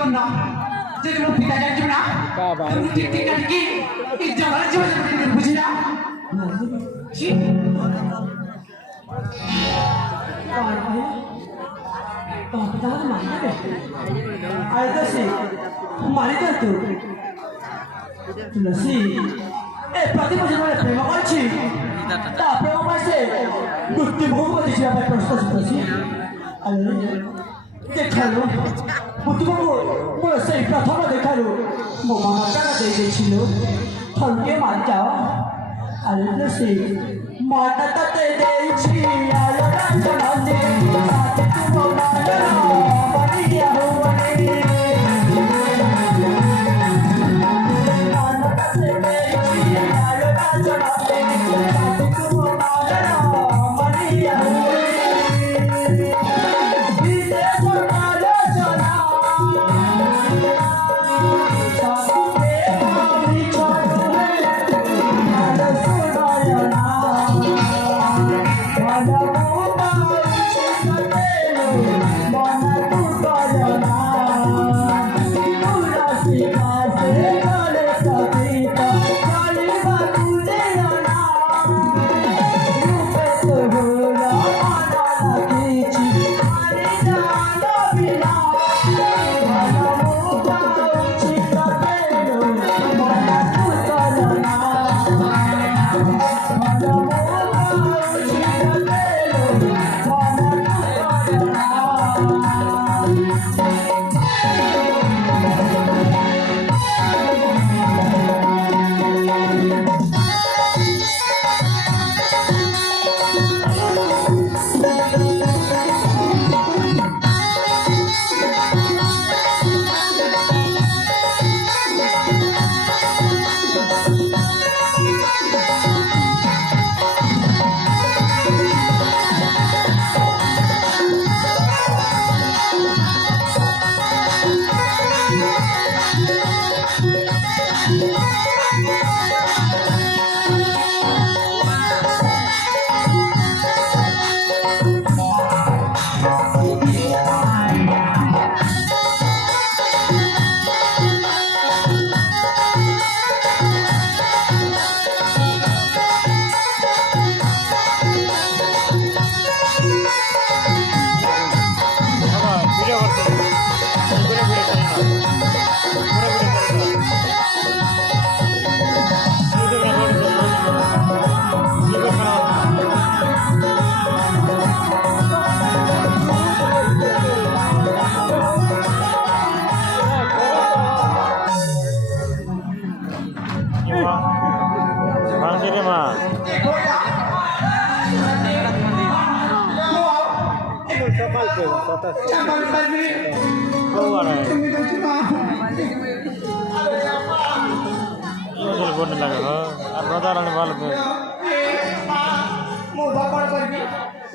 করনা যদি মো পিতা জানি না তুমি ঠিক ঠিক কাটি এই জগৎ জীবন বুঝি না ছি তোমার পিতা আমাকে মারি দেবে আরে তো সে মারি দেবে তো তুলসী এ প্রতি বছর প্রেম করছি তা প্রেম পাইছে মৃত্যু ভূপতি ছিল আমার প্রশ্ন তুলসী আরে দেখালো মৃত্যুবাবু মোর সেই প্রথম দেখালো ମୋ ମନ ପ୍ରାଣ ଦେଇ ଦେଇছিল ଥରୁଟିଏ ମାରିଯାଅ ଆରେ ତୁଳସୀ ମନ ତତେ ଦେଇଛି ଆଲୋ ରାଜନନ୍ଦୀ ସାଥେ ତୁ ମୋ ମନର ବନିଆ ହୁଅନି ମନ ତତେ ଦେଇଛି ଆଲୋ ରାଜନନ୍ଦୀ ସାଥେ ତୁ ମୋ ମନର ବନିଆ ହୁଅନି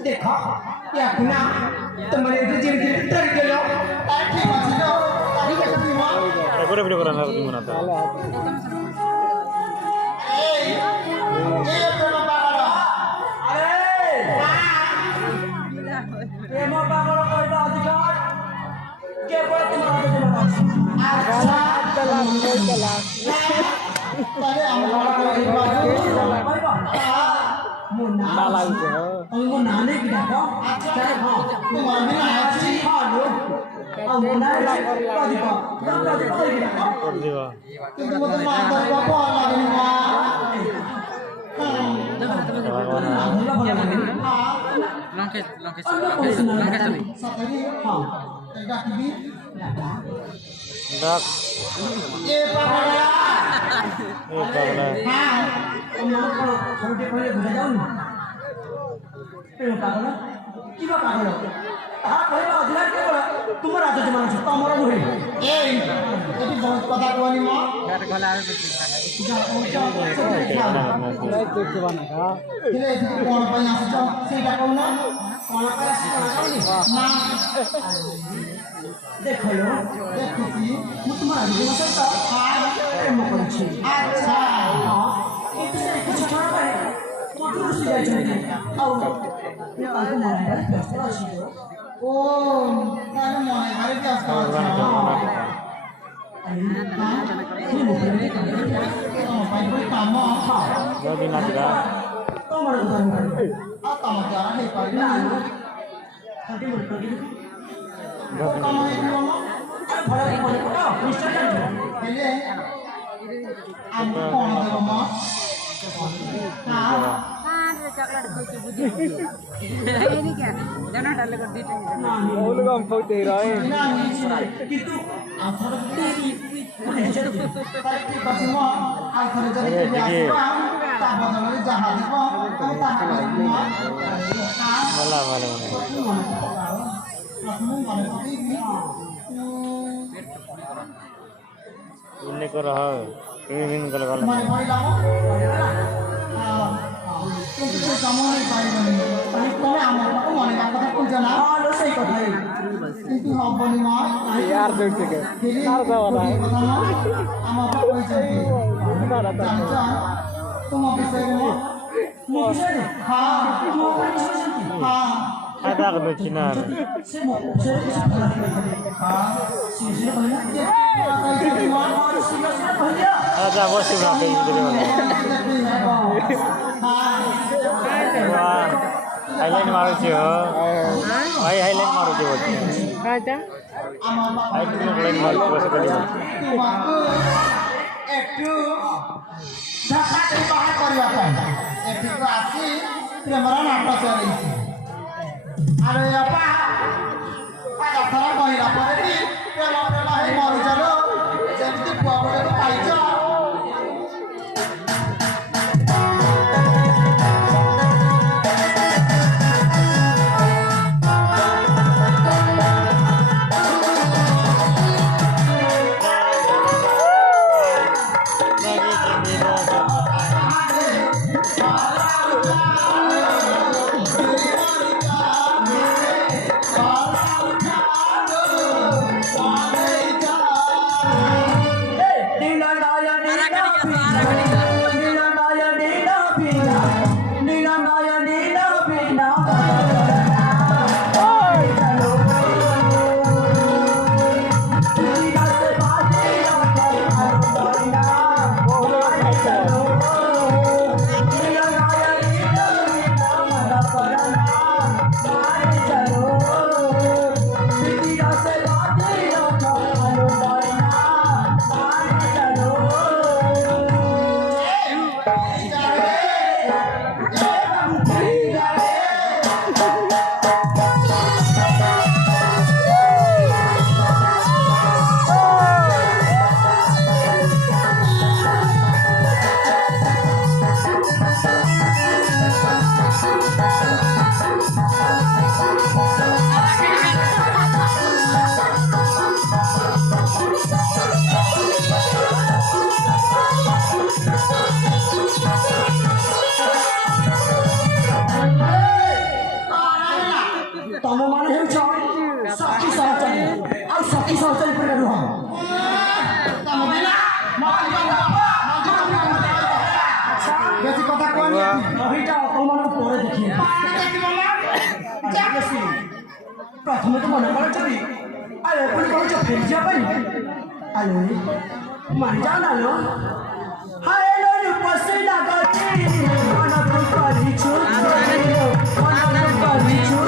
देखो या ना तुम्हारे जिंदगी डर गेलो ठीक আছে তো ঠিক আছে তুমি মা করে ভিডিও করা না তুমি না তো এই প্রেম পাগল আরে প্রেম পাগল কইবা অধিকার কে বলে তোমার আচ্ছা চলাম চলাম তাহলে আমরা কইবা मुन्ना लाइके हो मुन्ना ने की देखो चले हां तुम्हारा भी आया छी हां लो और मुन्ना लाइके कर दिबो कर दिबो तुम तो मां करबा कोन लागनी मां लंके सतरी हां एटा टीवी डाक ए पागला हां तुम छोटे पहले घुस जाओ ना प्रेम पागल की बा पागल ता कहबा अधिकार के बोला तुम राजा जमाना छ तमर नहे ए एटी बहुत कथा कहनी म गाट गला आवे जा नहीं देखबा ना का दिले कोन पई आछ छ सेटा कहू ना कोन पई आछ ना देखलो देखुची मु तुम्हारा जीवन से तो प्रेम करछि अच्छा हां कुछ छोड़ पाए तो तुलसी जाय छै और आगु मने व्यस्त अछि ओ तार मने भारी व्यस्त अछि Ini mau beli baik-baik kamu apa? Jadi naga. Kau mana bukan? Apa masalah nih Pak? Nanti mau pergi. Kau kamu ini ngomong? Ada pada di mana kau? Bisa kan? Ini. Aku mau ngomong. Nah. Chocolate कोई बुझे ये नहीं क्या जाना डाल कर देते हैं वो लोग हम पहुंचे रहे हैं किंतु आखिर तेरी tapi semua akhirnya jadi kebiasaan tak boleh jahat kok kamu tak semua malah kamu mana ini ini kau rah ini kalau mana mana kamu kamu ni kaya ni tapi kau amal aku mana yang kata pun jangan lo sih kau thay itu hamba ni mah यार जोड़ के यार जाओ ना amal apa kau jadi jangan तुम office से हो office से हाँ तुम ऑफिस से हाँ ada ke Cina से से हाँ sini banyak ya semua harus sini banyak ada bos berapa ini wah highlight maru sih highlight maru sih bos ada highlight maru bos kali একটু ঢাকা থেকে বাহার করিবা একটু আসি প্রেমরা নাটক চলেছে আর আপা পাঁচ থর কহিলা পরে কি প্রেম প্রেম হই মরি চলো যেমতি পুয়া বলে পাইছ ତମ ମାନେ ହେଉଛ ଶକ୍ତି ସହଚାରୀ ଆଉ ଶକ୍ତି ସହଚାରୀ ପରେ ରୁହ ବେଶୀ କଥା କୁହନି ଏଇଟା ତମମାନଙ୍କୁ ପରେ ଦେଖିବା ପ୍ରଥମେ ତ ମନେ କରୁଛନ୍ତି ଆଉ ଏପରି କହୁଛ ଫେରିଯିବା ପାଇଁ ଆଲୋ ମାନିଯାଅ ନା ଲୋ ହାୟ ଲୋ ରୂପସୀ ଲାଗନ୍ତି ମନକୁ କରିଛୁ ମନକୁ କରିଛୁ